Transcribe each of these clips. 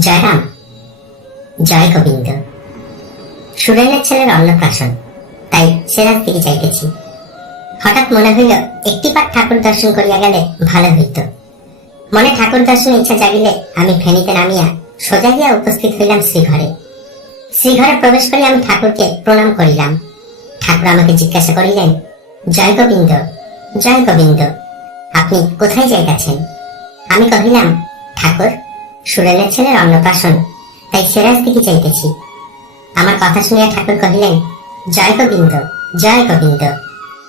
জয়রাম জয় গোবিন্দ। সুরেনের ছেলের অন্নপ্রাশন। তাই সেরার দিকে যাইতেছি। হঠাৎ মনে হইল, একটি পাঠ ঠাকুর দর্শন করিয়া গেলে ভালো হইত। মনে ঠাকুর দর্শন ইচ্ছা জাগিলে আমি ফেনীতে নামিয়া সোজা গিয়া উপস্থিত হইলাম শ্রীঘরে। শ্রীঘরে প্রবেশ করে আমি ঠাকুরকে প্রণাম করিলাম। ঠাকুর আমাকে জিজ্ঞাসা করিলেন, জয় গোবিন্দ জয় গোবিন্দ, আপনি কোথায় যাইতেছেন? আমি কহিলাম, ঠাকুর সুরেনের ছেলের অন্নপ্রাশন তাই সেরাজ দিকে চাইতেছি। আমার কথা শুনিয়া ঠাকুর কহিলেন, জয় গোবিন্দ জয় গোবিন্দ।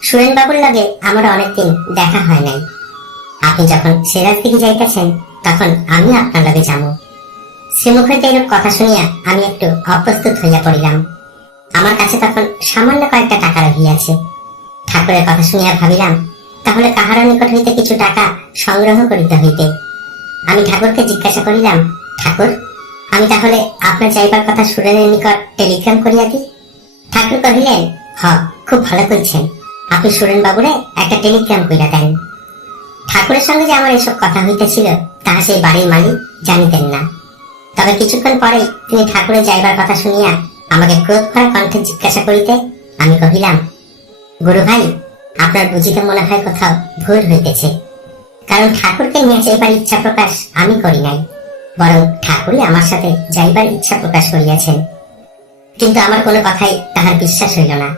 সুরেন বাবুর লগে আমার অনেকদিন দেখা হয় নাই। আপনি যখন সেরাজ দিকে যাইতেছেন, তখন আমি আপনার লগে যাব। শ্রীমুখ এরূপ কথা শুনিয়া আমি একটু অপ্রস্তুত হইয়া পড়িলাম। আমার কাছে তখন সামান্য কয়েকটা টাকা রহিয়াছে। ঠাকুরের কথা শুনিয়া ভাবিলাম, তাহলে কাহার নিকট হইতে কিছু টাকা সংগ্রহ করিতে হইতে আমি ঠাকুরকে জিজ্ঞাসা করিলাম, ঠাকুর, আমি তাহলে আপনার যাইবার কথা সুরেনের নিকট টেলিগ্রাম করিয়া দিই? ঠাকুর কহিলেন, হ, খুব ভালো করছেন। আপনি সুরেন বাবুরে একটা টেলিগ্রাম কইরা দেন। ঠাকুরের সঙ্গে যে আমার এসব কথা হইতেছিল, তাহা সেই বাড়ির মালিক জানিতেন না। তবে কিছুক্ষণ পরে তিনি ঠাকুরের যাইবার কথা শুনিয়া আমাকে ক্রোধ ভরা কণ্ঠে জিজ্ঞাসা করিতে আমি কহিলাম গুরু ভাই আপনার বুঝিতে মনে হয় কোথাও ভুল হইতেছে। কারণ ঠাকুরকে নিয়ে যাইবার ইচ্ছা প্রকাশ আমি করি নাই, বরং ঠাকুরই আমার সাথে যাইবার ইচ্ছা প্রকাশ করিয়াছেন। কিন্তু আমার কোনো কথাই তাহার বিশ্বাস হইল না।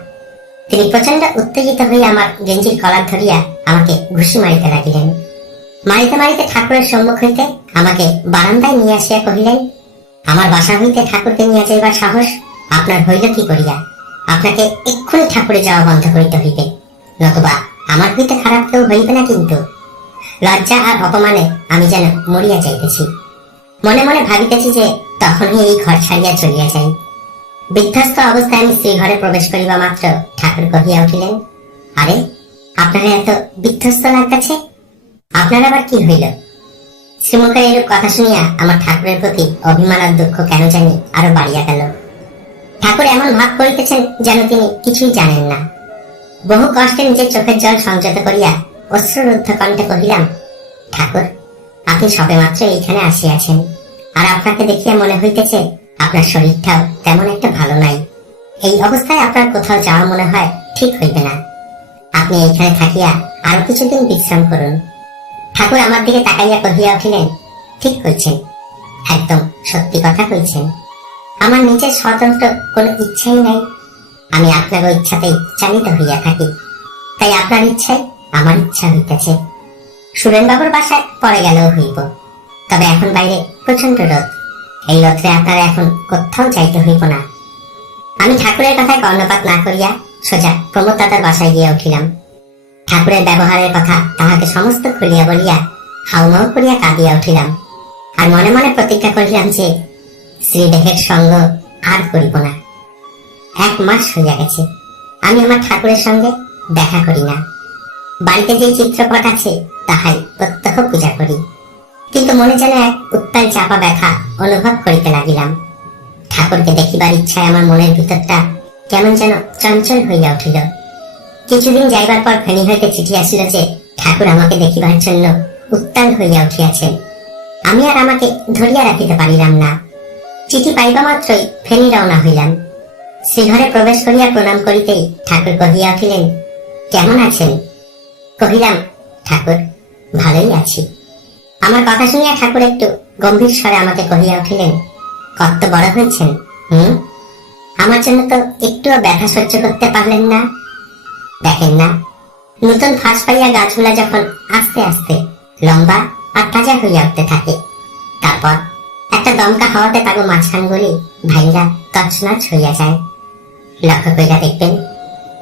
তিনি প্রচণ্ড উত্তেজিত হয়ে আমার গেঞ্জির কলার ধরিয়া আমাকে ঘুষি মারিতে লাগিলেন। মারিতে মারিতে ঠাকুরের সম্মুখ হইতে আমাকে বারান্দায় নিয়ে আসিয়া কহিলেন, আমার বাসা হইতে ঠাকুরকে নিয়ে যাইবার সাহস আপনার হইল কি করিয়া? আপনাকে এক্ষুনি ঠাকুরে যাওয়া বন্ধ করিতে হইবে, নতুবা আমার হইতে খারাপ কেউ হইবে না কিন্তু। লজ্জা আর অপমানে আমি যেন মরিয়া যাইতেছি। মনে মনে ভাবিতেছি যে তখনই এই ঘর ছাড়িয়া চলিয়া যাই। বিধ্বস্ত অবস্থায় আমি শ্রীঘরে প্রবেশ করিবা মাত্র ঠাকুর কহিয়া উঠিলেন, আরে, আপনারা এত বিধ্বস্ত লাগতেছে আপনার আবার কি হইল? শ্রীমুখের এরূপ কথা শুনিয়া আমার ঠাকুরের প্রতি অভিমান আর দুঃখ কেন জানি আরও বাড়িয়া গেল। ঠাকুর এমন ভাব করিতেছেন যেন তিনি কিছুই জানেন না। বহু কষ্টে নিজের চোখের জল সংযত করিয়া অশ্রুরুদ্ধ কণ্ঠে কহিলাম, ঠাকুর, আপনি সবে মাত্র এইখানে আসিয়াছেন। আর আপনাকে দেখিয়া মনে হইতেছে আপনার শরীরটাও তেমন একটা ভালো নাই। এই অবস্থায় আপনার কোথাও যাওয়া মনে হয় ঠিক হইবে না। আপনি এইখানে থাকিয়া আরও কিছুদিন বিশ্রাম করুন। ঠাকুর আমার দিকে তাকাইয়া কহিয়া উঠিলেন, ঠিক কইছেন, একদম সত্যি কথা কইছেন। আমার নিজের স্বতন্ত্র কোনো ইচ্ছাই নাই। আমি আপনার ইচ্ছাতেই চালিত হইয়া থাকি। তাই আপনার ইচ্ছায় আমার ইচ্ছা হইতেছে। সুরেন বাবুর বাসায় পরে গেলেও হইব। তবে এখন বাইরে প্রচণ্ড রোদ। এই রোদ্রে আপনার এখন কোথাও যাইতে হইব না। আমি ঠাকুরের কথায় কর্ণপাত না করিয়া সোজা প্রমোদ দাদার বাসায় গিয়া উঠিলাম। ঠাকুরের ব্যবহারের কথা তাহাকে সমস্ত খুলিয়া বলিয়া হাউমাউ করিয়া কাঁদিয়া উঠিলাম। আর মনে মনে প্রতিজ্ঞা করিলাম যে শ্রীদেহের সঙ্গ আর করিব না। এক মাস হইয়া গেছে। আমি আমার ঠাকুরের সঙ্গে দেখা করি না। বাড়িতে যে চিত্রপট আছে, তাহাই প্রত্যহ পূজা করি। কিন্তু মনে যেন এক উত্তাল চাপা ব্যথা অনুভব করিতে লাগিলাম। ঠাকুরকে দেখিবার ইচ্ছায় আমার মনের ভিতরটা কেমন যেন চঞ্চল হইয়া উঠিল। কিছুদিন যাইবার পর ফেনী হইতে চিঠি আসিল যে, ঠাকুর আমাকে দেখিবার জন্য উত্তাল হইয়া উঠিয়াছেন। আমি আর আমাকে ধরিয়া রাখিতে পারিলাম না। চিঠি পাইবা মাত্রই ফেনী রওনা হইলাম। শ্রীঘরে প্রবেশ করিয়া প্রণাম করিতেই ঠাকুর কহিয়া উঠিলেন, কেমন আছেন? কহিলাম, ঠাকুর, ভালোই আছি। আমার কথা শুনিয়া ঠাকুর একটু গম্ভীর স্বরে আমাকে কহিয়া উঠিলেন, কত বড় হয়েছেন, হুম? আমার জন্য তো একটুও ব্যথা সহ্য করতে পারলেন না। দেখেন না, নতুন ফাঁস পাইয়া গাছগুলা যখন আস্তে আস্তে লম্বা আর তাজা হইয়া উঠতে থাকে, তারপর একটা দমকা হওয়াতে তাগো মাঝখানগুলি ভাইরা তছনছ হইয়া যায়। লক্ষ্য কইরা দেখবেন,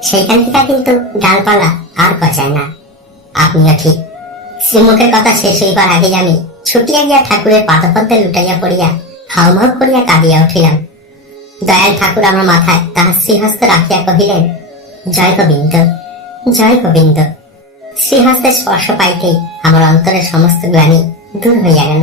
সেইখান থেকে কিন্তু ডালপালা আর গজায় না। আপনিও ঠিক। শ্রীমুখের কথা শেষ হইবার আগে আমি ছুটিয়া গিয়া ঠাকুরের পাদপদ্মে লুটাইয়া পড়িয়া হাউমাউ করিয়া কাঁদিয়া উঠিলাম। দয়াল ঠাকুর আমার মাথায় তাহার শ্রীহস্ত রাখিয়া কহিলেন, জয় গোবিন্দ জয় গোবিন্দ। শ্রীহস্তের স্পর্শ পাইতেই আমার অন্তরের সমস্ত গ্লানি দূর হইয়া গেল।